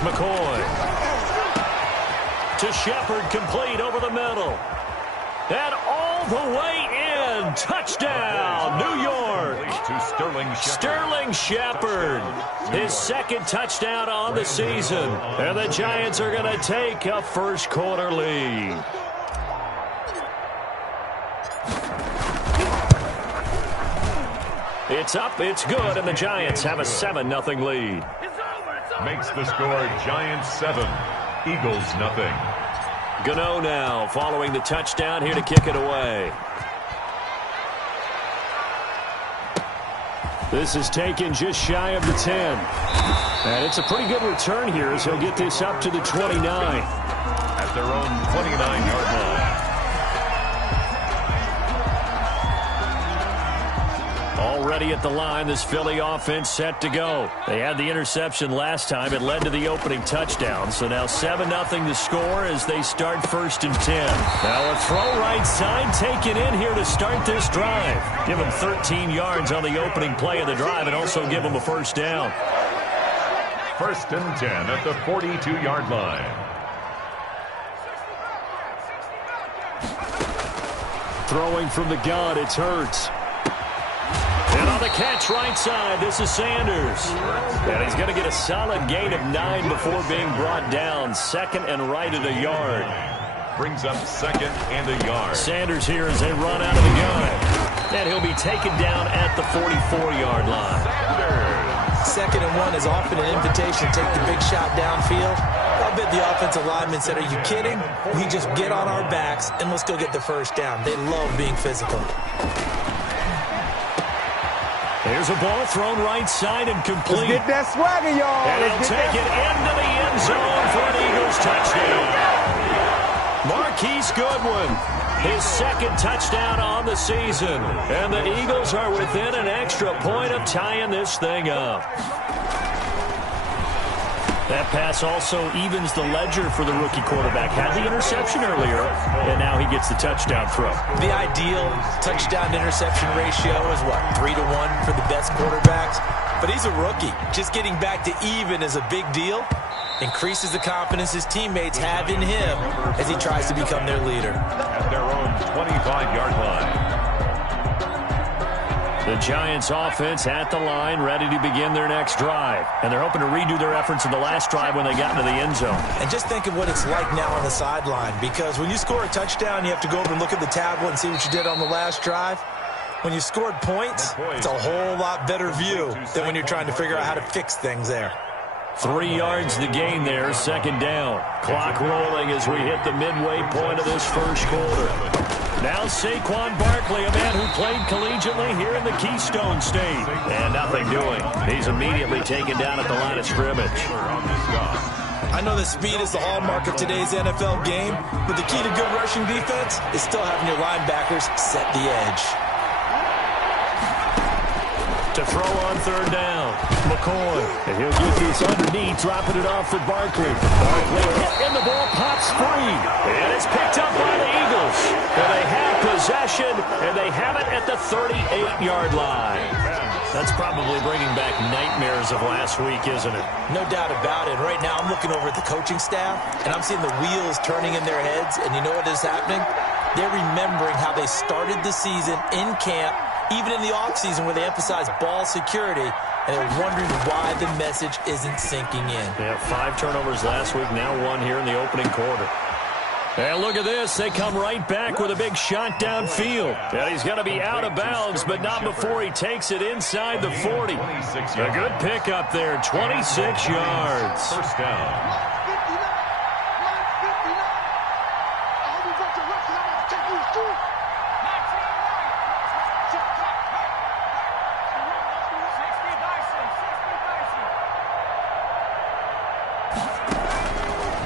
Here's McCoy. To Shepard, complete over the middle. And all the way in. Touchdown, New York. To Sterling Shepard. His second touchdown on the season. And the Giants are going to take a first quarter lead. It's up, it's good, and the Giants have a 7-0 lead. Makes the score Giants 7, Eagles 0. Gano now following the touchdown here to kick it away. This is taken just shy of the 10. And it's a pretty good return here as he'll get this up to the 29. At their own 29-yard line. Already at the line, this Philly offense set to go. They had the interception last time. It led to the opening touchdown. So now 7-0 the score as they start 1st and 10. Now a throw right side taken in here to start this drive. Give them 13 yards on the opening play of the drive and also give them a first down. 1st and 10 at the 42-yard line. Throwing from the gun, it's Hurts. And on the catch right side, this is Sanders. And he's going to get a solid gain of 9 before being brought down. 2nd and right at a yard. Brings up 2nd and a yard. Sanders here as they run out of the gun. And he'll be taken down at the 44-yard line. Sanders. 2nd and 1 is often an invitation to take the big shot downfield. I'll bet the offensive lineman said, are you kidding? We just get on our backs and let's go get the first down. They love being physical. Here's a ball thrown right side and complete. Let's get that swagger, y'all. And he'll take it into the end zone for an Eagles touchdown. Marquise Goodwin, his 2nd touchdown on the season. And the Eagles are within an extra point of tying this thing up. That pass also evens the ledger for the rookie quarterback. Had the interception earlier, and now he gets the touchdown throw. The ideal touchdown-interception ratio is, what, 3-1 for the best quarterbacks? But he's a rookie. Just getting back to even is a big deal. Increases the confidence his teammates have in him as he tries to become their leader. At their own 25-yard line. The Giants offense at the line, ready to begin their next drive. And they're hoping to redo their efforts in the last drive when they got into the end zone. And just think of what it's like now on the sideline, because when you score a touchdown, you have to go over and look at the tablet and see what you did on the last drive. When you scored points, it's a whole lot better view than when you're trying to figure out how to fix things there. 3 yards to gain there, 2nd down. Clock rolling as we hit the midway point of this first quarter. Now Saquon Barkley, a man who played collegiately here in the Keystone State. And nothing doing. He's immediately taken down at the line of scrimmage. I know that speed is the hallmark of today's NFL game, but the key to good rushing defense is still having your linebackers set the edge. To throw on 3rd down, McCoy. And he'll get this underneath, dropping it off for Barkley. Barkley hit, and the ball pops free. And it's picked up by the Eagles. And they have possession, and they have it at the 38-yard line. That's probably bringing back nightmares of last week, isn't it? No doubt about it. Right now, I'm looking over at the coaching staff, and I'm seeing the wheels turning in their heads. And you know what is happening? They're remembering how they started the season in camp, even in the offseason where they emphasize ball security, and they're wondering why the message isn't sinking in. They have 5 turnovers last week, now 1 here in the opening quarter. And look at this. They come right back with a big shot downfield. And he's going to be out of bounds, but not before he takes it inside the 40. A good pickup there, 26 yards. First down.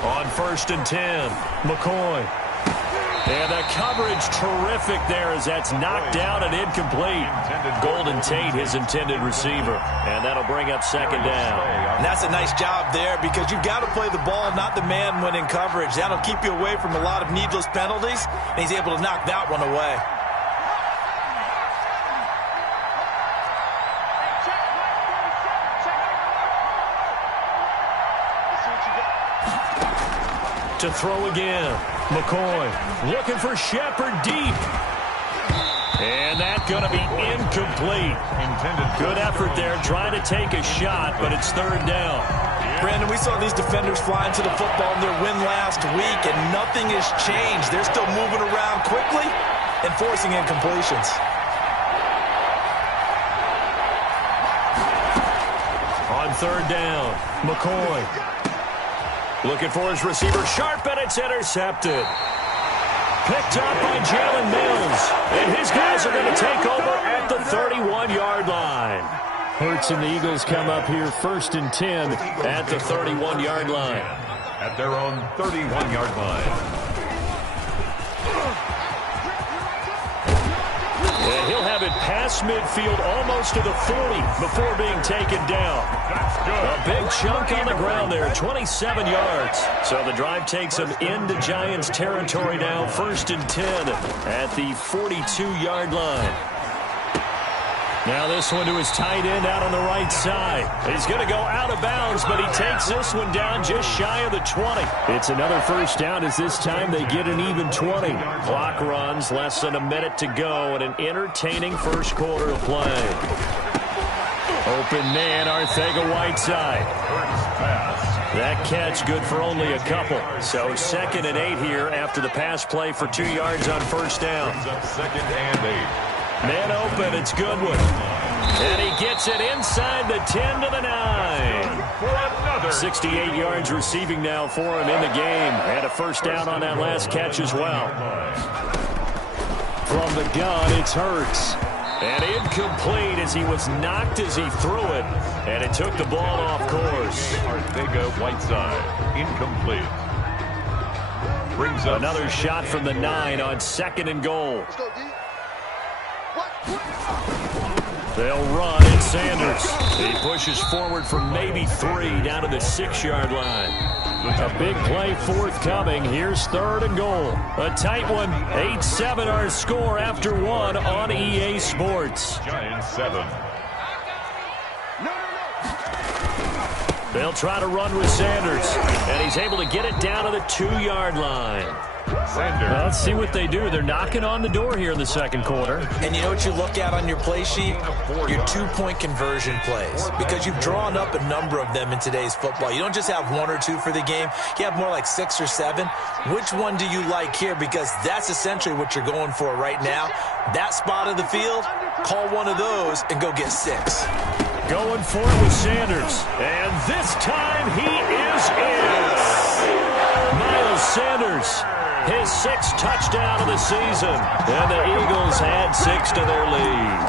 On 1st and 10, McCoy. And the coverage terrific there as that's knocked down and incomplete. Golden Tate, his intended receiver. And that'll bring up 2nd down. And that's a nice job there because you've got to play the ball, not the man when in coverage. That'll keep you away from a lot of needless penalties, and he's able to knock that one away. To throw again. McCoy looking for Shepard deep. And that's going to be incomplete. Good effort there trying to take a shot, but it's third down. Brandon, we saw these defenders fly into the football in their win last week, and nothing has changed. They're still moving around quickly and forcing incompletions. On third down, McCoy looking for his receiver sharp, and it's intercepted. Picked up by Jalen Mills, and his guys are going to take over at the 31-yard line. Hurts and the Eagles come up here 1st and 10 at the 31-yard line. At their own 31-yard line. And he'll have it past midfield almost to the 40 before being taken down. A big chunk on the ground there, 27 yards. So the drive takes them into Giants territory now, 1st and 10 at the 42-yard line. Now this one to his tight end out on the right side. He's going to go out of bounds, but he takes this one down just shy of the 20. It's another first down as this time they get an even 20. Clock runs, less than a minute to go, and an entertaining first quarter of play. Open man, Arcega-Whiteside. That catch good for only a couple. So 2nd and 8 here after the pass play for 2 yards on first down. Brings up 2nd and 8. Man open, it's Goodwin. And he gets it inside the 10 to the 9. 68 yards receiving now for him in the game. And a first down on that last catch as well. From the gun, it's Hurts. And incomplete as he was knocked as he threw it. And it took the ball off course. Arcega-Whiteside, incomplete. Brings up another shot from the 9 on 2nd and goal. They'll run, it's Sanders. He pushes forward from maybe 3 down to the 6-yard line. A big play forthcoming. Here's 3rd and goal. A tight one. 8-7 our score after 1 on EA Sports. Giants 7. They'll try to run with Sanders. And he's able to get it down to the 2-yard line. Well, let's see what they do. They're knocking on the door here in the second quarter. And you know what you look at on your play sheet? Your 2-point conversion plays. Because you've drawn up a number of them in today's football. You don't just have 1 or 2 for the game. You have more like 6 or 7. Which one do you like here? Because that's essentially what you're going for right now. That spot of the field, call one of those and go get 6. Going for it with Sanders. And this time he is in. Miles Sanders. His 6th touchdown of the season. And the Eagles add 6 to their lead.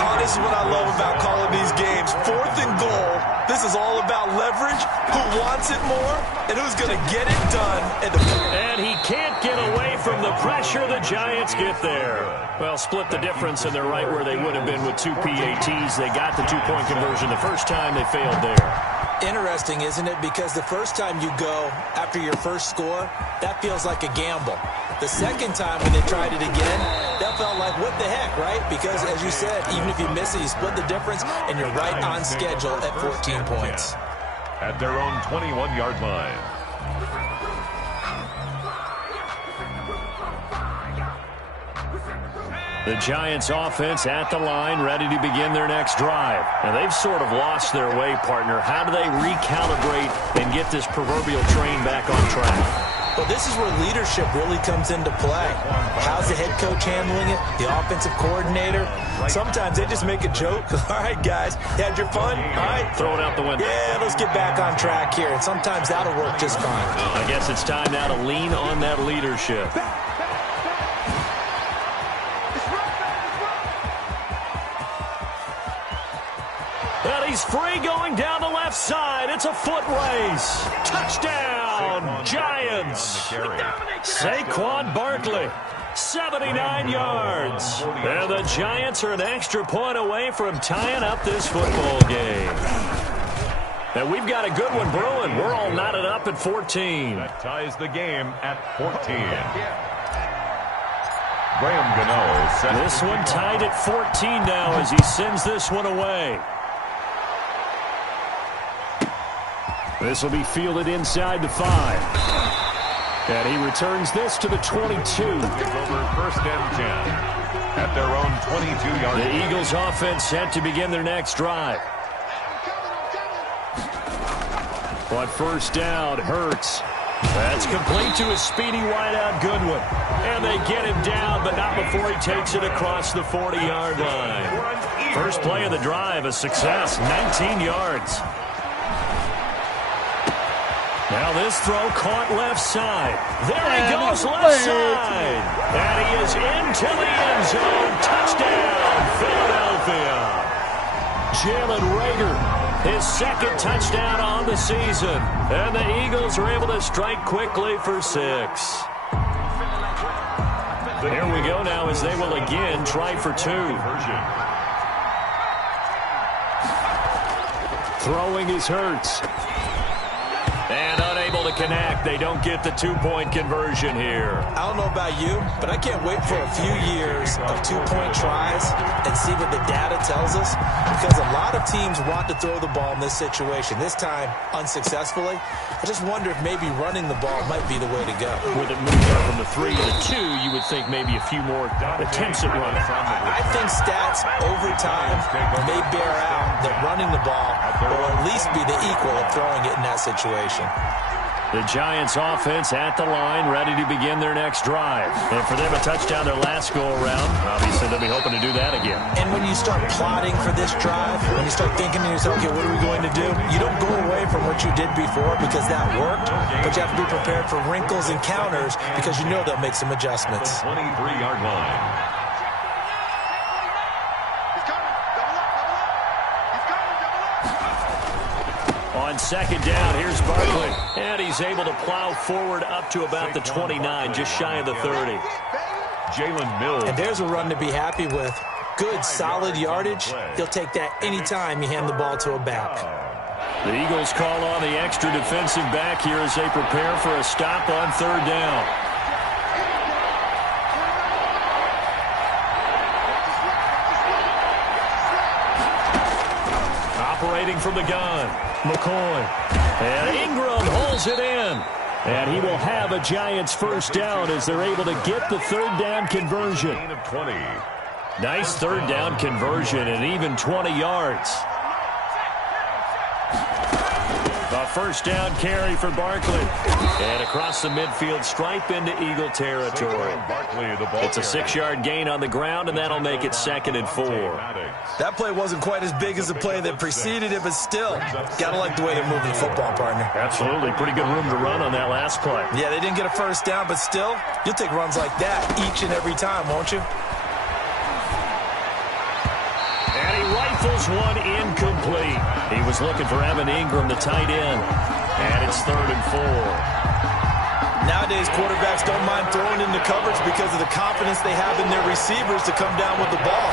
Oh, this is what I love about calling these games. 4th and goal. This is all about leverage, who wants it more, and who's going to get it done. And he can't get away from the pressure the Giants get there. Well, split the difference, and they're right where they would have been with 2 PATs. They got the 2-point conversion the first time. They failed there. Interesting, isn't it? Because the first time you go after your first score, that feels like a gamble. The second time when they tried it again, that felt like, what the heck, right? Because, as you said, even if you miss it, you split the difference, and you're right on schedule at 14 points. At their own 21-yard line. The Giants offense at the line, ready to begin their next drive. And they've sort of lost their way, partner. How do they recalibrate and get this proverbial train back on track? Well, this is where leadership really comes into play. How's the head coach handling it? The offensive coordinator? Sometimes they just make a joke. All right, guys, you had your fun? All right. Throw it out the window. Yeah, let's get back on track here. And sometimes that'll work just fine. I guess it's time now to lean on that leadership. And he's free going down the left side. It's a foot race. Touchdown, Giants. Saquon Barkley, 79 yards. And the Giants are an extra point away from tying up this football game. And we've got a good one brewing. We're all knotted up at 14. That ties the game at 14. Graham Gano set. This one tied at 14 now as he sends this one away. This will be fielded inside the 5. And he returns this to the 22. Over first and 10 at their own 22-yard line. The Eagles offense set to begin their next drive. But first down, Hurts. That's complete to a speedy wideout Goodwin. And they get him down, but not before he takes it across the 40-yard line. First play of the drive, a success, 19 yards. Now this throw caught left side. There he goes, left side. And he is into the end zone. Touchdown, Philadelphia. Jalen Reagor, his second touchdown on the season. And the Eagles are able to strike quickly for 6. Here we go now as they will again try for 2. Throwing is Hurts. And unable to connect. They don't get the 2-point conversion here. I don't know about you, but I can't wait for a few years of 2-point tries and see what the data tells us, because a lot of teams want to throw the ball in this situation. This time, unsuccessfully. I just wonder if maybe running the ball might be the way to go. With it moved up from the 3 to the 2, you would think maybe a few more attempts at running. I think stats over time may bear out that running the ball will at least be the equal of throwing it in that situation. The Giants offense at the line, ready to begin their next drive. And for them, a touchdown their last go-around. Obviously, they'll be hoping to do that again. And when you start plotting for this drive, when you start thinking to yourself, okay, what are we going to do? You don't go away from what you did before because that worked, but you have to be prepared for wrinkles and counters because you know they'll make some adjustments. 23-yard line. On second down, here's Barkley. And he's able to plow forward up to about the 29, just shy of the 30. Jalen Mills. And there's a run to be happy with. Good, solid yardage. He'll take that anytime you hand the ball to a back. The Eagles call on the extra defensive back here as they prepare for a stop on third down. Operating from the gun, McCoy. And Ingram holds it in. And he will have a Giants first down as they're able to get the third down conversion. Nice third down conversion and even 20 yards. A first down carry for Barkley. And across the midfield stripe into Eagle territory. It's a 6-yard gain on the ground, and that'll make it 2nd and 4. That play wasn't quite as big as the play that preceded it, but still, gotta like the way they're moving the football, partner. Absolutely. Pretty good room to run on that last play. Yeah, they didn't get a first down, but still, you'll take runs like that each and every time, won't you? And he rifles one incomplete. He was looking for Evan Ingram, the tight end. And it's 3rd and 4. Nowadays, quarterbacks don't mind throwing into coverage because of the confidence they have in their receivers to come down with the ball.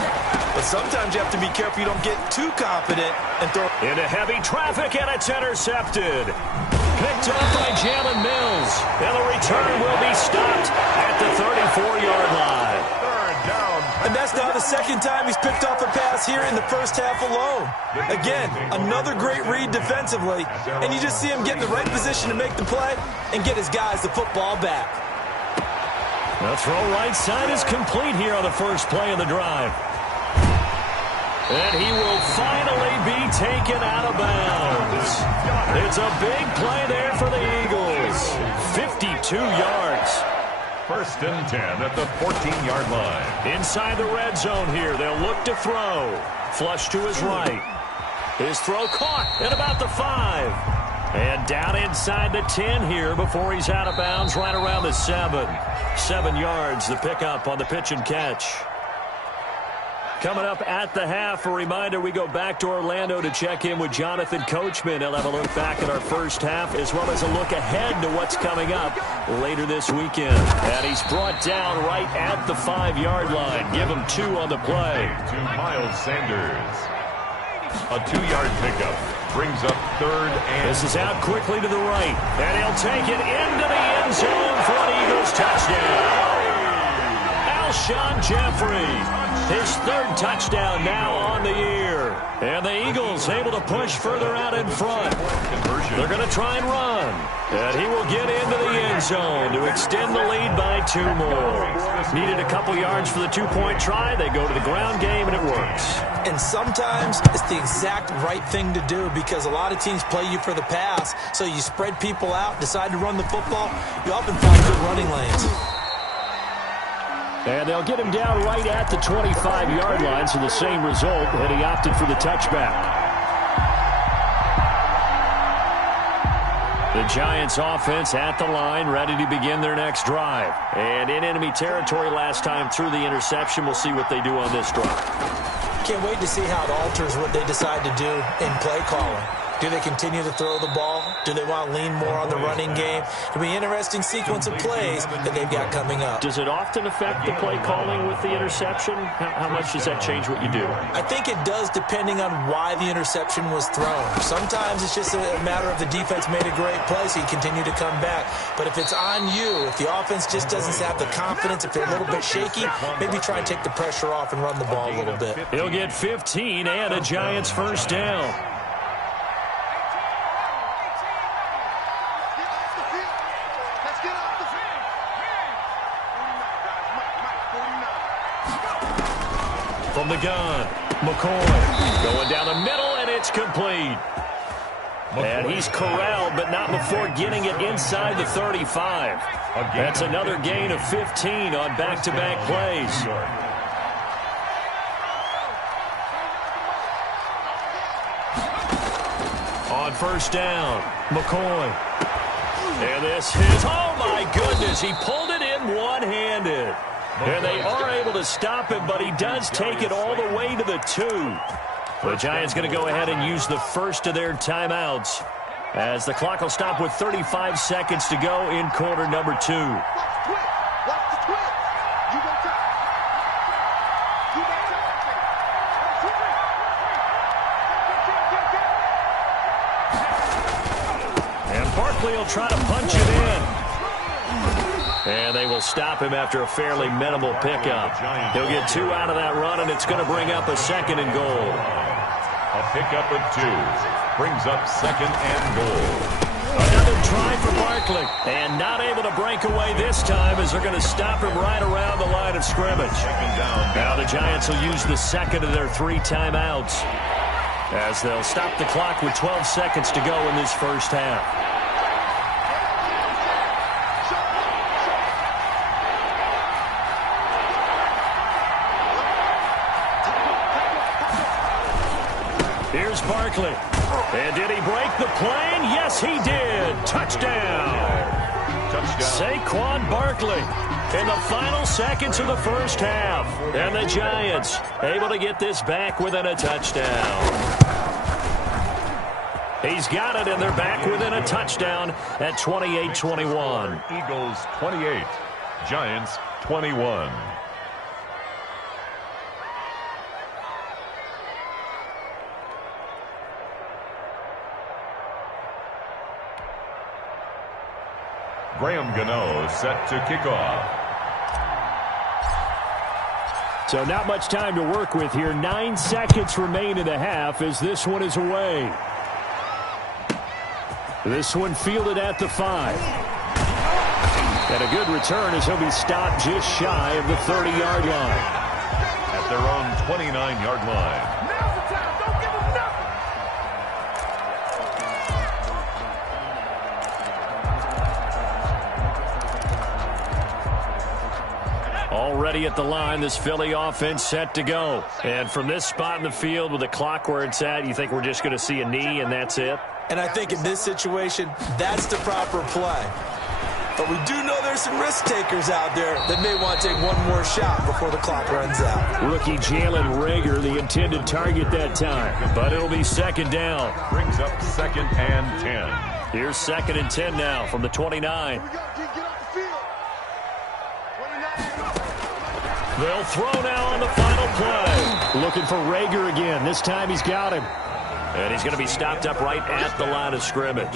But sometimes you have to be careful you don't get too confident and throw. Into heavy traffic, and it's intercepted. Picked up by Jalen Mills. And the return will be stopped at the 34-yard line. And that's now the second time he's picked off a pass here in the first half alone. Again, another great read defensively, and you just see him get in the right position to make the play and get his guys the football back. The throw right side is complete here on the first play of the drive. And he will finally be taken out of bounds. It's a big play there for the Eagles. 52 yards. 1st and 10 at the 14-yard line. Inside the red zone here. They'll look to throw. Flush to his right. His throw caught at about the 5. And down inside the 10 here before he's out of bounds right around the 7. 7 yards, the pickup on the pitch and catch. Coming up at the half, a reminder, we go back to Orlando to check in with Jonathan Coachman. He'll have a look back at our first half as well as a look ahead to what's coming up later this weekend. And he's brought down right at the 5-yard line. Give him 2 on the play. To Miles Sanders. A 2-yard pickup brings up 3rd and... This is out quickly to the right. And he'll take it into the end zone for an Eagles touchdown. Alshon Jeffrey. His third touchdown now on the year. And the Eagles able to push further out in front. They're going to try and run. And he will get into the end zone to extend the lead by 2 more. Needed a couple yards for the 2-point try. They go to the ground game, and it works. And sometimes it's the exact right thing to do because a lot of teams play you for the pass. So you spread people out, decide to run the football. You often find good running lanes. And they'll get him down right at the 25-yard line, so the same result, and he opted for the touchback. The Giants offense at the line, ready to begin their next drive. And in enemy territory last time through the interception. We'll see what they do on this drive. Can't wait to see how it alters what they decide to do in play calling. Do they continue to throw the ball? Do they want to lean more on the running game? It'll be an interesting sequence of plays that they've got coming up. Does it often affect the play calling with the interception? How much does that change what you do? I think it does depending on why the interception was thrown. Sometimes it's just a matter of the defense made a great play, so you continue to come back. But if it's on you, if the offense just doesn't have the confidence, if they're a little bit shaky, maybe try and take the pressure off and run the ball a little bit. He'll get 15 and a Giants first down. From the gun, McCoy going down the middle, and it's complete. And he's corralled, but not before getting it inside the 35. That's another gain of 15 on back-to-back plays. On first down, McCoy. And this is, oh my goodness, he pulled it in one-handed. And they are able to stop him, but he does take it all the way to the 2. The Giants going to go ahead and use the first of their timeouts as the clock will stop with 35 seconds to go in quarter number 2. And Barkley will try to punch it in. And they will stop him after a fairly minimal pickup. He'll get 2 out of that run, and it's going to bring up a 2nd and goal. A pickup of 2 brings up 2nd and goal. Another try for Barkley, and not able to break away this time as they're going to stop him right around the line of scrimmage. Now the Giants will use the 2nd of their 3 timeouts as they'll stop the clock with 12 seconds to go in this first half. Here's Barkley. And did he break the plane? Yes, he did. Touchdown. Saquon Barkley in the final seconds of the first half. And the Giants able to get this back within a touchdown. He's got it, and they're back within a touchdown at 28-21. Eagles 28, Giants 21. Graham Gano set to kick off. So not much time to work with here. 9 seconds remain in the half as this one is away. This one fielded at the 5. And a good return as he'll be stopped just shy of the 30-yard line. At their own 29-yard line. Already at the line, this Philly offense set to go. And from this spot in the field with the clock where it's at, you think we're just going to see a knee and that's it? And I think in this situation, that's the proper play. But we do know there's some risk takers out there that may want to take one more shot before the clock runs out. Rookie Jalen Reagor, the intended target that time. But it'll be 2nd down. Brings up 2nd and 10. Here's 2nd and 10 now from the 29. They'll throw now on the final play. Looking for Reagor again. This time he's got him. And he's going to be stopped up right at the line of scrimmage.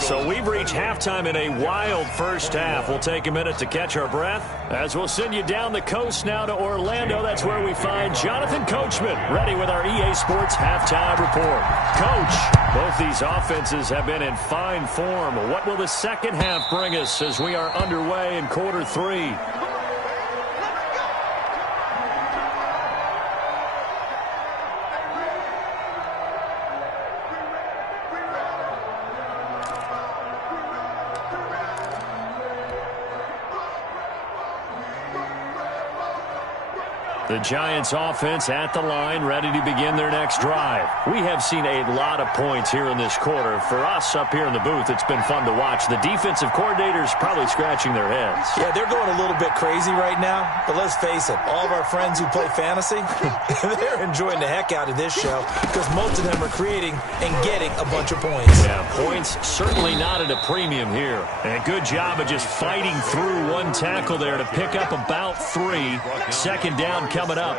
So we've reached halftime in a wild first half. We'll take a minute to catch our breath as we'll send you down the coast now to Orlando. That's where we find Jonathan Coachman ready with our EA Sports halftime report. Coach, both these offenses have been in fine form. What will the second half bring us as we are underway in quarter 3? The Giants offense at the line, ready to begin their next drive. We have seen a lot of points here in this quarter. For us up here in the booth, it's been fun to watch. The defensive coordinators probably scratching their heads. Yeah, they're going a little bit crazy right now, but let's face it, all of our friends who play fantasy, they're enjoying the heck out of this show because most of them are creating and getting a bunch of points. Yeah, points certainly not at a premium here. And good job of just fighting through one tackle there to pick up about 3. Second down coming up.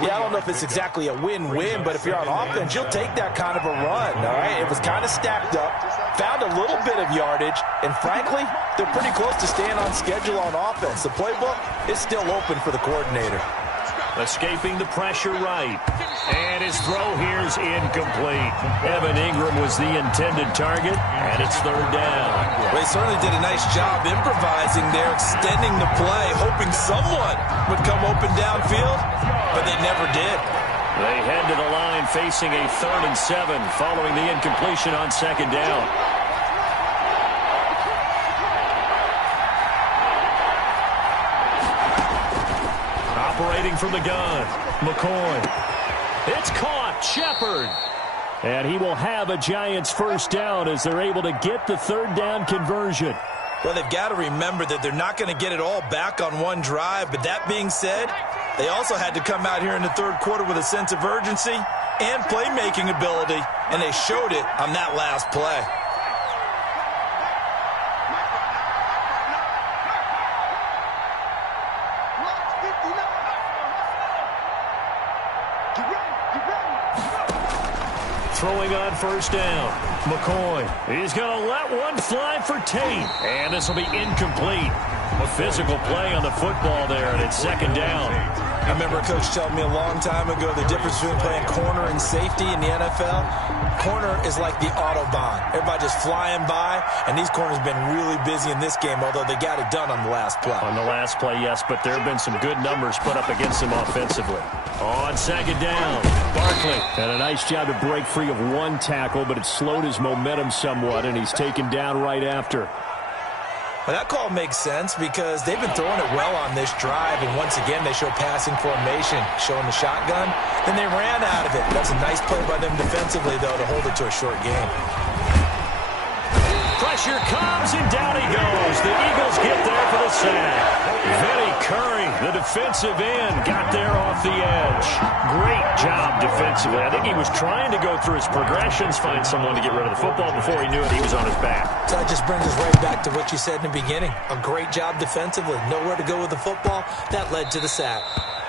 Yeah, I don't know if it's exactly a win-win, but if you're on offense, you'll take that kind of a run, all right? It was kind of stacked up, found a little bit of yardage, and frankly, they're pretty close to staying on schedule on offense. The playbook is still open for the coordinator. Escaping the pressure right. And his throw here's incomplete. Evan Ingram was the intended target, and it's third down. Well, he certainly did a nice job improvising there, extending the play, hoping someone would come open downfield, but they never did. They head to the line facing a 3rd and 7 following the incompletion on second down. Operating from the gun, McCoy. It's caught, Shepard. And he will have a Giants first down as they're able to get the third down conversion. Well, they've got to remember that they're not going to get it all back on one drive. But that being said, they also had to come out here in the third quarter with a sense of urgency and playmaking ability, and they showed it on that last play. Throwing on first down, McCoy. He's going to let one fly for Tate. And this will be incomplete. A physical play on the football there, and it's second down. I remember a coach telling me a long time ago the difference between playing corner and safety in the NFL. Corner is like the Autobahn. Everybody just flying by, and these corners have been really busy in this game, although they got it done on the last play. On the last play, yes, but there have been some good numbers put up against them offensively. On second down, Barkley had a nice job to break free of one tackle, but it slowed his momentum somewhat, and he's taken down right after. Well, that call makes sense because they've been throwing it well on this drive, and once again they show passing formation, showing the shotgun. Then they ran out of it. That's a nice play by them defensively, though, to hold it to a short game. Pressure comes, and down he goes. The Eagles get there for the sack. Vinny Curry, the defensive end, got there off the edge. Great job defensively. I think he was trying to go through his progressions, find someone to get rid of the football. Before he knew it, he was on his back. So that just brings us right back to what you said in the beginning. A great job defensively. Nowhere to go with the football. That led to the sack.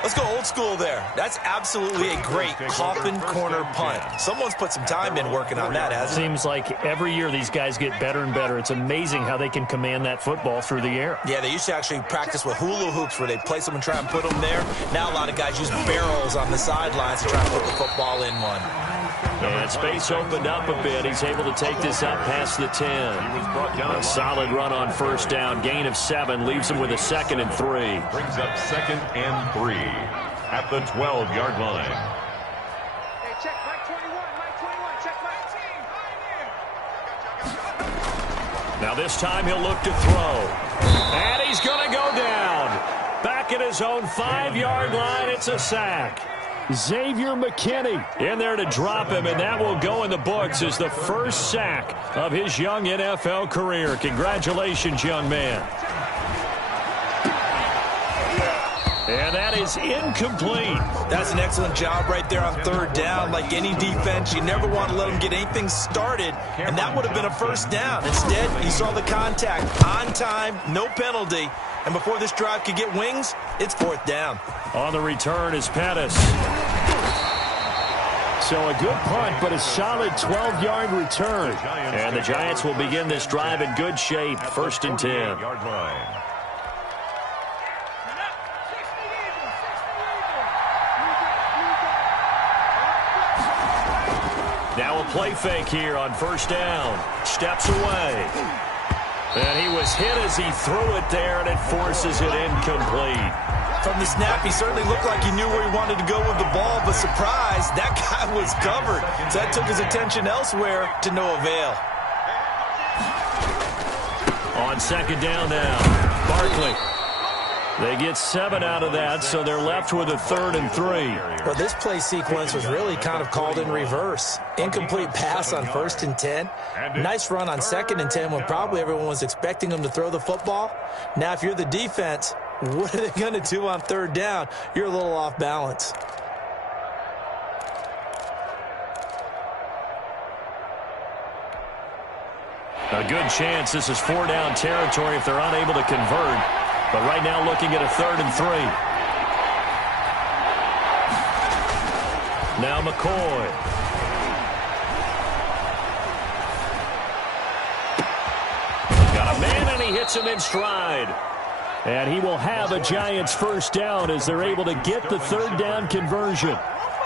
Let's go old school there. That's absolutely a great coffin corner punt. Someone's put some time in working on that, hasn't it? Seems like every year these guys get better and better. It's amazing how they can command that football through the air. Yeah, they used to actually practice with hula hoops where they'd place them and try and put them there. Now a lot of guys use barrels on the sidelines to try and put the football in one. And space opened up a bit. He's able to take this up past the 10. A solid run on first down. Gain of 7 leaves him with a 2nd and 3. Brings up 2nd and 3 at the 12-yard line. Hey, check Mike 21, Mike 21, check Mike 18. Now this time he'll look to throw. And he's going to go down. Back at his own 5-yard line, it's a sack. Xavier McKinney in there to drop him, and that will go in the books as the first sack of his young NFL career. Congratulations, young man. And that is incomplete. That's an excellent job right there on third down. Like any defense, you never want to let them get anything started, and that would have been a first down. Instead, you saw the contact on time, no penalty, and before this drive could get wings, it's fourth down. On the return is Pettis. So a good punt, but a solid 12-yard return. And the Giants will begin this drive in good shape, 1st and 10. Yard line. Now a play fake here on 1st down. Steps away. And he was hit as he threw it there, and it forces it incomplete. From the snap, he certainly looked like he knew where he wanted to go with the ball, but surprise, that guy was covered. So that took his attention elsewhere to no avail. On 2nd down now, Barkley. They get 7 out of that, so they're left with a 3rd and 3. Well, this play sequence was really kind of called in reverse. Incomplete pass on 1st and 10. Nice run on 2nd and 10 when probably everyone was expecting him to throw the football. Now, if you're the defense, what are they going to do on 3rd down? You're a little off balance. A good chance this is 4-down territory if they're unable to convert. But right now looking at a 3rd and 3. Now McCoy. Got a man and he hits him in stride. And he will have a Giants 1st down as they're able to get the 3rd down conversion.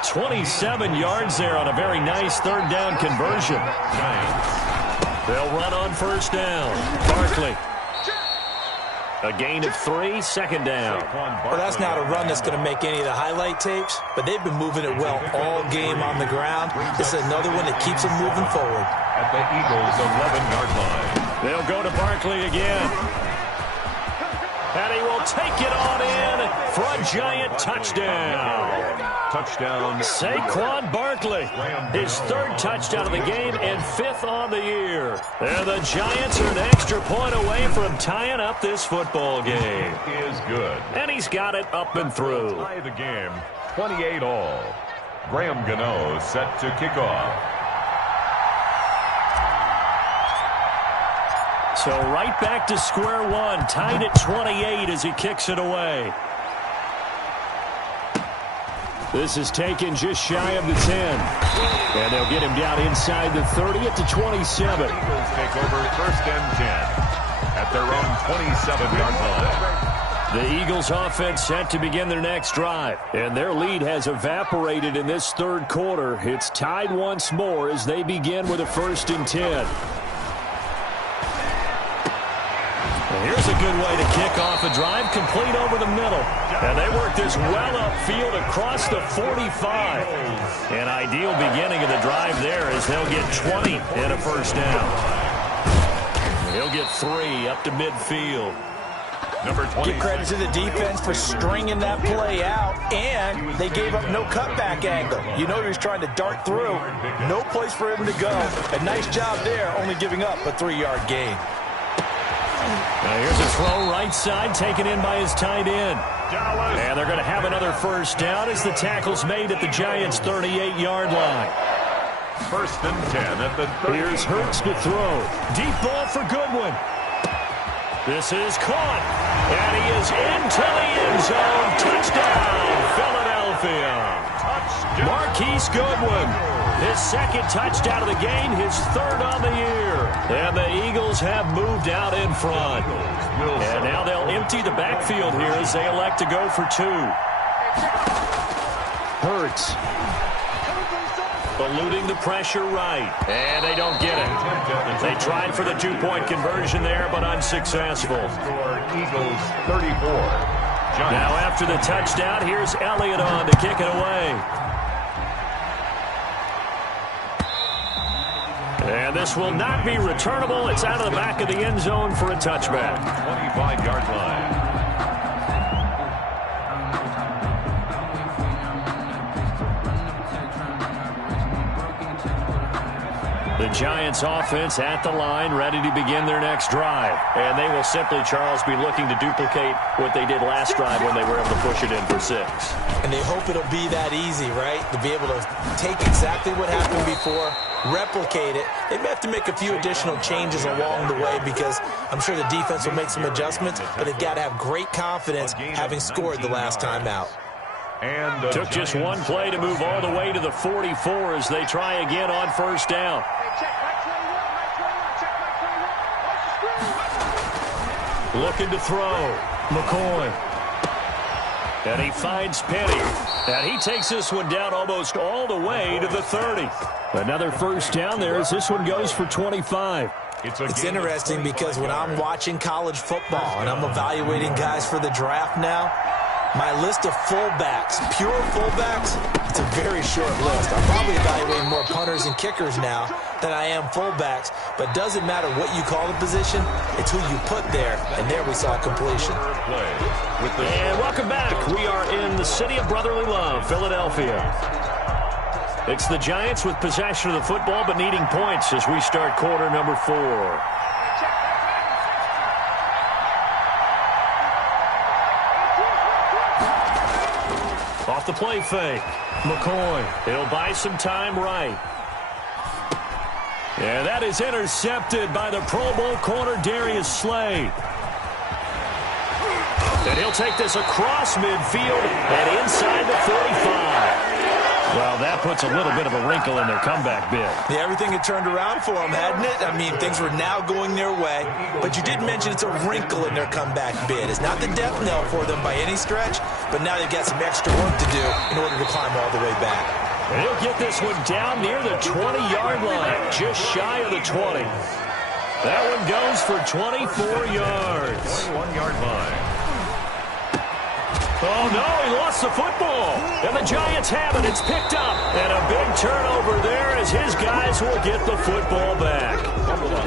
27 yards there on a very nice 3rd down conversion. They'll run on 1st down. Barkley. A gain of 3, 2nd down. Well, that's not a run that's going to make any of the highlight tapes, but they've been moving it well all game on the ground. This is another one that keeps them moving forward. At the Eagles' 11-yard line. They'll go to Barkley again. And he will take it on in for a Giant touchdown. Touchdown. Saquon Barkley, his 3rd touchdown of the game and 5th on the year. And the Giants are an extra point away from tying up this football game. Is good. And he's got it up and through. Tie the game, 28-all. Graham Gano set to kick off. So right back to square one, tied at 28 as he kicks it away. This is taken just shy of the 10. And they'll get him down inside the 30 at the 27. Eagles take over 1st and 10 at their own 27-yard line. The Eagles offense set to begin their next drive. And their lead has evaporated in this 3rd quarter. It's tied once more as they begin with a 1st and 10. Here's a good way to kick off a drive, complete over the middle. And they work this well upfield across the 45. An ideal beginning of the drive there as they'll get 20 in a 1st down. He'll get 3 up to midfield. Number 20. Give credit to the defense for stringing that play out, and they gave up no cutback angle. You know he was trying to dart through. No place for him to go. A nice job there, only giving up a 3-yard gain. Now here's a throw right side taken in by his tight end. And they're going to have another 1st down as the tackle's made at the Giants' 38-yard line. 1st and 10 at the 30. Here's Hurts to throw. Deep ball for Goodwin. This is caught. And he is into the end zone. Touchdown, Philadelphia. Touchdown. Marquise Goodwin. His 2nd touchdown of the game, his 3rd on the year. And the Eagles have moved out in front. And now they'll empty the backfield here as they elect to go for 2. Hurts. Eluding the pressure right. And they don't get it. They tried for the 2-point conversion there, but unsuccessful. Eagles 34. Now after the touchdown, here's Elliott on to kick it away. And this will not be returnable. It's out of the back of the end zone for a touchback. 25-yard line. The Giants offense at the line, ready to begin their next drive. And they will simply, Charles, be looking to duplicate what they did last drive when they were able to push it in for 6. And they hope it'll be that easy, right? To be able to take exactly what happened before, replicate it. They may have to make a few additional changes along the way because I'm sure the defense will make some adjustments, but they've got to have great confidence having scored the last time out. And took just one play to move all the way to the 44 as they try again on first down. Hey, check Mike 21, Mike 21, check Mike 21. Looking to throw. McCoy. And he finds Penny. And he takes this one down almost all the way to the 30. Another first down there as this one goes for 25. It's interesting because when I'm watching college football and I'm evaluating guys for the draft now, my list of fullbacks, pure fullbacks, it's a very short list. I'm probably evaluating more punters and kickers now than I am fullbacks, but doesn't matter what you call the position, it's who you put there, and there we saw completion. And welcome back. We are in the city of brotherly love, Philadelphia. It's the Giants with possession of the football but needing points as we start quarter number 4. Off the play fake. McCoy. He'll buy some time right. And that is intercepted by the Pro Bowl corner Darius Slay. And he'll take this across midfield and inside the 45. Well, that puts a little bit of a wrinkle in their comeback bid. Yeah, everything had turned around for them, hadn't it? I mean, things were now going their way. But you did mention it's a wrinkle in their comeback bid. It's not the death knell for them by any stretch, but now they've got some extra work to do in order to climb all the way back. And he'll get this one down near the 20-yard line, just shy of the 20. That one goes for 24 yards. 21-yard line. Oh, no, he lost the football. And the Giants have it. It's picked up. And a big turnover there as his guys will get the football back.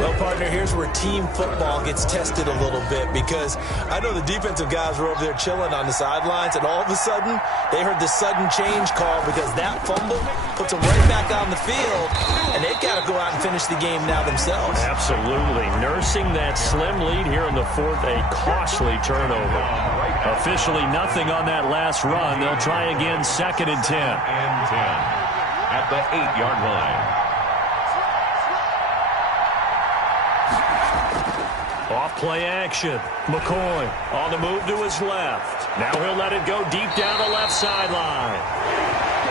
Well, partner, here's where team football gets tested a little bit because I know the defensive guys were over there chilling on the sidelines, and all of a sudden, they heard the sudden change call because that fumble puts them right back on the field, and they've got to go out and finish the game now themselves. Absolutely. Nursing that slim lead here in the fourth, a costly turnover. Officially nothing on that last run. They'll try again, 2nd and 10. And 10 at the 8-yard line. Off play action. McCoy on the move to his left. Now he'll let it go deep down the left sideline.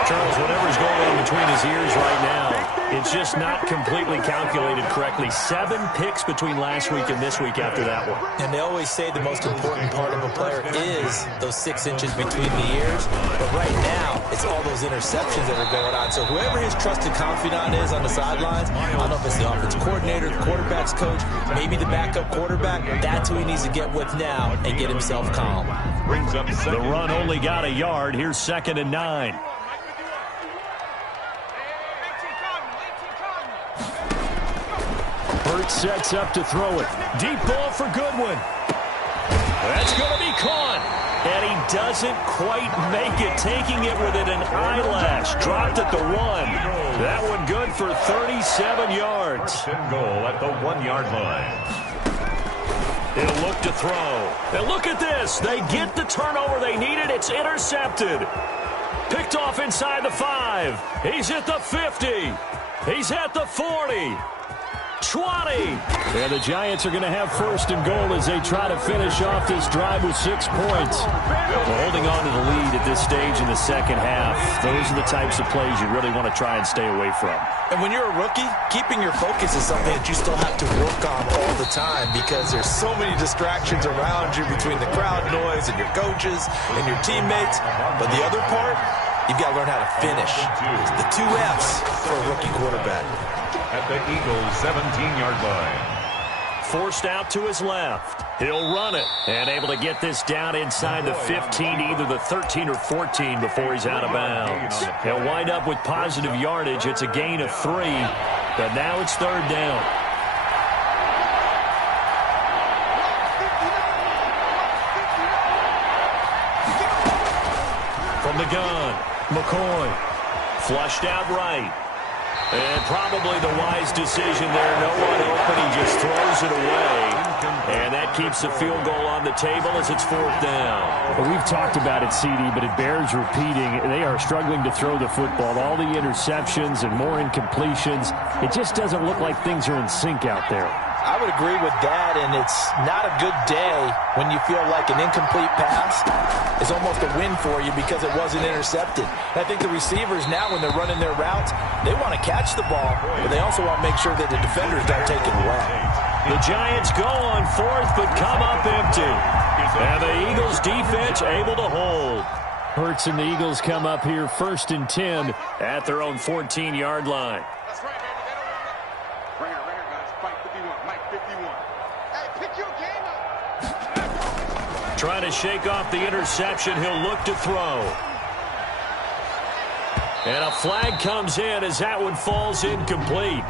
Charles, whatever's going on between his ears right now, it's just not completely calculated correctly. 7 picks between last week and this week after that one. And they always say the most important part of a player is those 6 inches between the ears. But right now, it's all those interceptions that are going on. So whoever his trusted confidant is on the sidelines, I don't know if it's the offense coordinator, the quarterback's coach, maybe the backup quarterback, that's who he needs to get with now and get himself calm. Brings up the run only got a yard. Here's 2nd and 9. Burt sets up to throw it. Deep ball for Goodwin. That's going to be caught. And he doesn't quite make it, taking it within an eyelash. Dropped at the 1. That one good for 37 yards. First and goal at the 1-yard line. He'll look to throw. And look at this. They get the turnover they needed. It's intercepted. Picked off inside the 5. He's at the 50. He's at the 40. 20. And the Giants are going to have 1st and goal as they try to finish off this drive with 6 points. Well, holding on to the lead at this stage in the second half, those are the types of plays you really want to try and stay away from. And when you're a rookie, keeping your focus is something that you still have to work on all the time because there's so many distractions around you between the crowd noise and your coaches and your teammates. But the other part, you've got to learn how to finish. The 2 F's for a rookie quarterback. At the Eagles' 17-yard line. Forced out to his left. He'll run it. And able to get this down inside the 15, either the 13 or 14 before he's out of bounds. He'll wind up with positive yardage. It's a gain of 3. But now it's 3rd down. From the gun, McCoy. Flushed out right. And probably the wise decision there. No one open. He just throws it away. And that keeps the field goal on the table as it's 4th down. Well, we've talked about it, CD, but it bears repeating. They are struggling to throw the football. All the interceptions and more incompletions. It just doesn't look like things are in sync out there. I I would agree with that, and it's not a good day when you feel like an incomplete pass is almost a win for you because it wasn't intercepted. And I think the receivers now, when they're running their routes, they want to catch the ball, but they also want to make sure that the defenders don't take it away. The Giants go on fourth, but come up empty. And the Eagles defense able to hold. Hurts and the Eagles come up here 1st and 10 at their own 14-yard line. That's right, baby. They don't want it. Bring her, guys. Mike 51. Mike 51. Hey, pick your game up. Trying to shake off the interception. He'll look to throw. And a flag comes in as that one falls incomplete.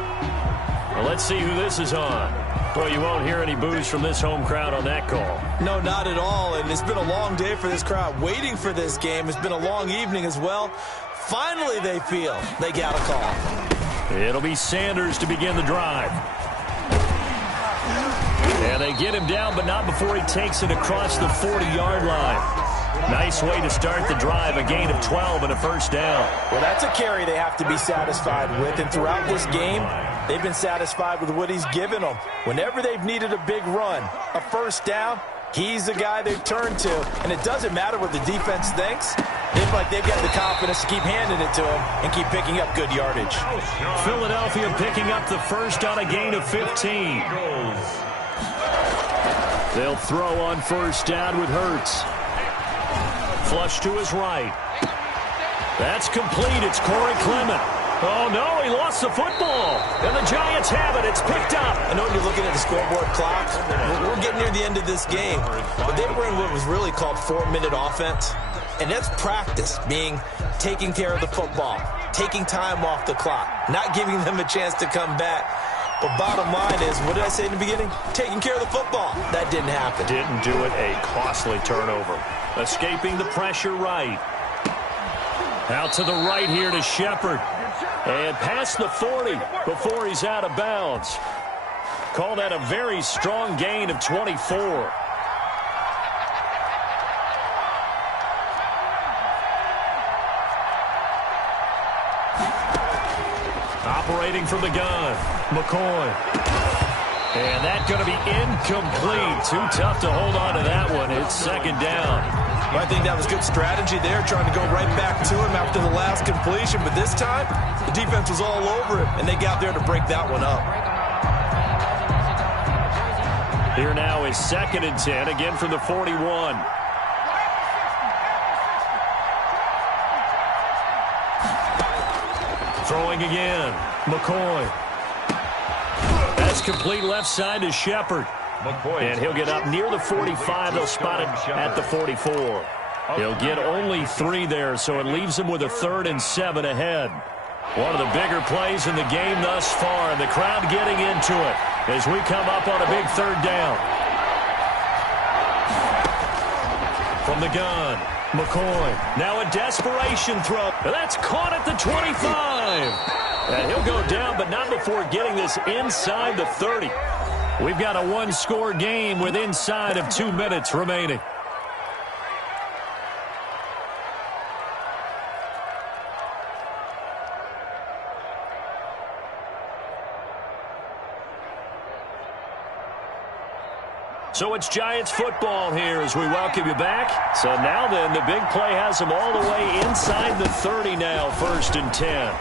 Well, let's see who this is on. Well, you won't hear any boos from this home crowd on that call. No, not at all, and it's been a long day for this crowd waiting for this game. It's been a long evening as well. Finally, they feel they got a call. It'll be Sanders to begin the drive. And they get him down, but not before he takes it across the 40-yard line. Nice way to start the drive, a gain of 12 and a first down. Well, that's a carry they have to be satisfied with, and throughout this game, they've been satisfied with what he's given them. Whenever they've needed a big run, a first down, he's the guy they've turned to. And it doesn't matter what the defense thinks. They feel like they've got the confidence to keep handing it to him and keep picking up good yardage. Philadelphia picking up the first on a gain of 15. They'll throw on first down with Hurts. Flush to his right. That's complete. It's Corey Clement. Oh, no, he lost the football. And the Giants have it. It's picked up. I know you're looking at the scoreboard clock. We're getting near the end of this game. But they were in what was really called 4-minute offense. And that's practice, being taking care of the football, taking time off the clock, not giving them a chance to come back. But bottom line is, what did I say in the beginning? Taking care of the football. That didn't happen. Didn't do it. A costly turnover. Escaping the pressure right. Out to the right here to Shepard. And past the 40 before he's out of bounds. Call that a very strong gain of 24. Operating from the gun, McCoy. And that's going to be incomplete. Too tough to hold on to that one. It's second down. Well, I think that was good strategy there, trying to go right back to him after the last completion. But this time, the defense was all over him, and they got there to break that one up. Here now is 2nd and 10, again from the 41. Throwing again, McCoy. That's complete left side to Shepard. And he'll get up near the 45. They'll spot it at the 44. He'll get only 3 there, so it leaves him with a 3rd and 7 ahead. One of the bigger plays in the game thus far, and the crowd getting into it as we come up on a big 3rd down. From the gun, McCoy. Now a desperation throw. That's caught at the 25. And he'll go down, but not before getting this inside the 30. We've got a 1-score game with inside of 2 minutes remaining. So it's Giants football here as we welcome you back. So now then, the big play has them all the way inside the 30 now, 1st and 10.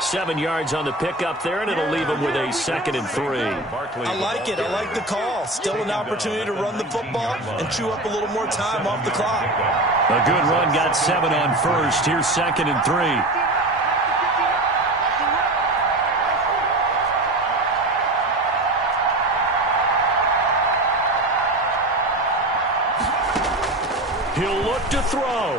7 yards on the pickup there, and it'll leave them with a 2nd and 3. I like it. I like the call. Still an opportunity to run the football and chew up a little more time off the clock. A good run, got 7 on first. Here's 2nd and 3. He'll look to throw.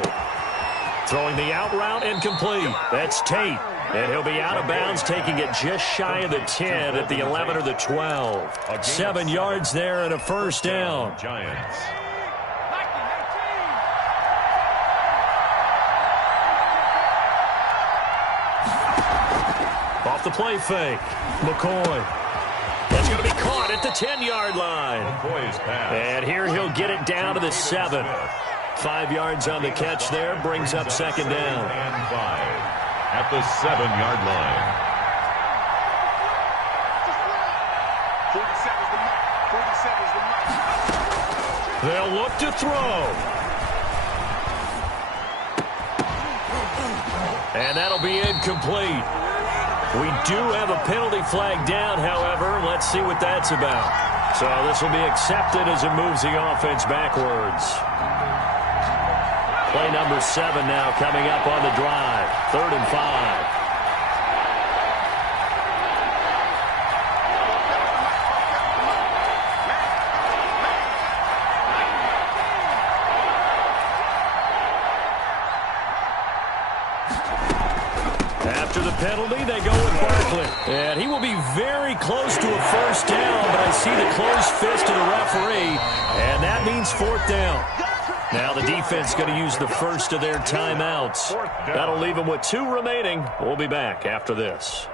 Throwing the out route incomplete. That's Tate. And he'll be out of bounds, taking it just shy of the 10 at the 11 or the 12. 7 yards there and a first down. Giants. Off the play fake. McCoy. That's going to be caught at the 10-yard line. And here he'll get it down to the 7. 5 yards on the catch there, brings up 2nd down. And 5 at the 7-yard line. They'll look to throw. And that'll be incomplete. We do have a penalty flag down, however. Let's see what that's about. So this will be accepted as it moves the offense backwards. Play number 7 now coming up on the drive. 3rd and 5. After the penalty, they go with Barkley. And he will be very close to a first down, but I see the closed fist of the referee, and that means 4th down. Now the defense going to use the first of their timeouts. That'll leave them with 2 remaining. We'll be back after this.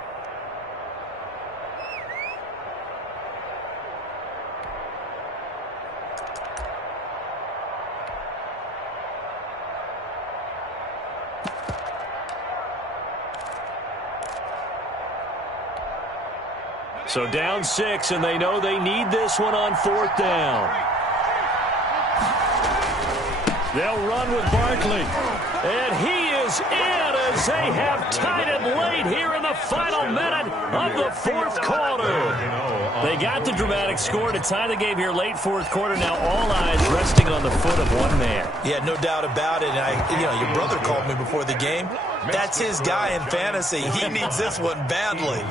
So down 6, and they know they need this one on 4th down. They'll run with Barkley. And he is in as they have tied it late here in the final minute of the 4th quarter. They got the dramatic score to tie the game here late 4th quarter. Now all eyes resting on the foot of one man. Yeah, no doubt about it. And your brother called me before the game. That's his guy in fantasy. He needs this one badly.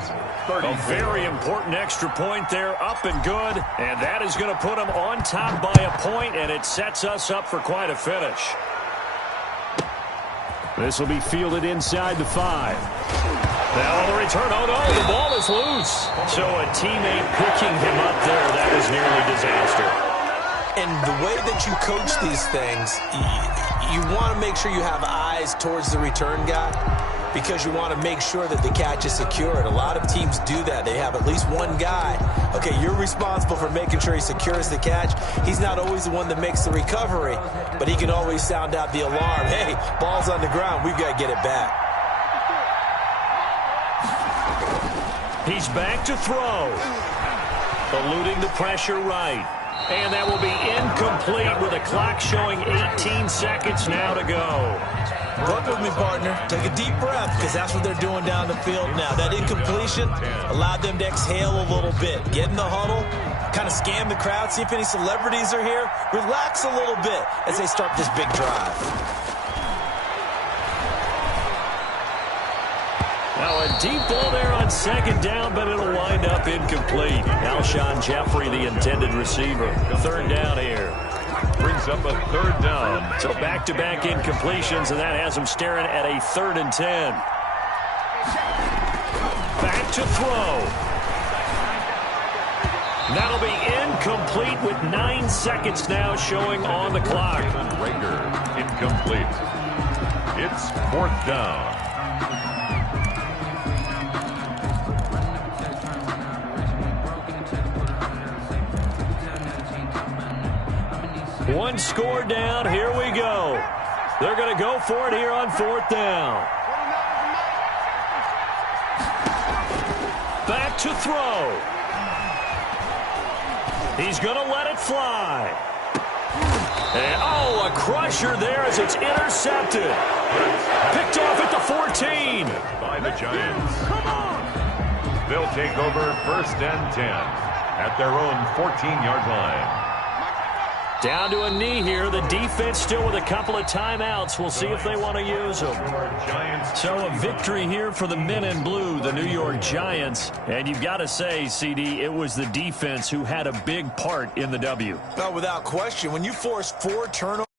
A very important extra point there, up and good. And that is going to put them on top by a point, and it sets us up for quite a finish. This will be fielded inside the 5. Now on the return, oh no, the ball is loose. So a teammate picking him up there, that was nearly disaster. And the way that you coach these things, you want to make sure you have eyes towards the return guy because you want to make sure that the catch is secured. A lot of teams do that. They have at least one guy. Okay, you're responsible for making sure he secures the catch. He's not always the one that makes the recovery, but he can always sound out the alarm. Hey, ball's on the ground. We've got to get it back. He's back to throw. Eluding the pressure right. And that will be incomplete with a clock showing 18 seconds now to go. Work with me, partner. Take a deep breath, because that's what they're doing down the field now. That incompletion allowed them to exhale a little bit. Get in the huddle, kind of scan the crowd, see if any celebrities are here. Relax a little bit as they start this big drive. Now a deep ball there on 2nd down, but it'll wind up incomplete. Alshon Jeffrey, the intended receiver. 3rd down here. Brings up a 3rd down. So back-to-back incompletions, and that has them staring at a 3rd and 10. Back to throw. That'll be incomplete with 9 seconds now showing on the clock. Rager, incomplete. It's 4th down. One score down. Here we go. They're going to go for it here on 4th down. Back to throw. He's going to let it fly. And, oh, a crusher there as it's intercepted. Picked off at the 14. By the Giants. They'll take over 1st and 10 at their own 14-yard line. Down to a knee here. The defense still with a couple of timeouts. We'll see if they want to use them. So a victory here for the men in blue, the New York Giants. And you've got to say, CD, it was the defense who had a big part in the W. No, without question. When you force 4 turnovers.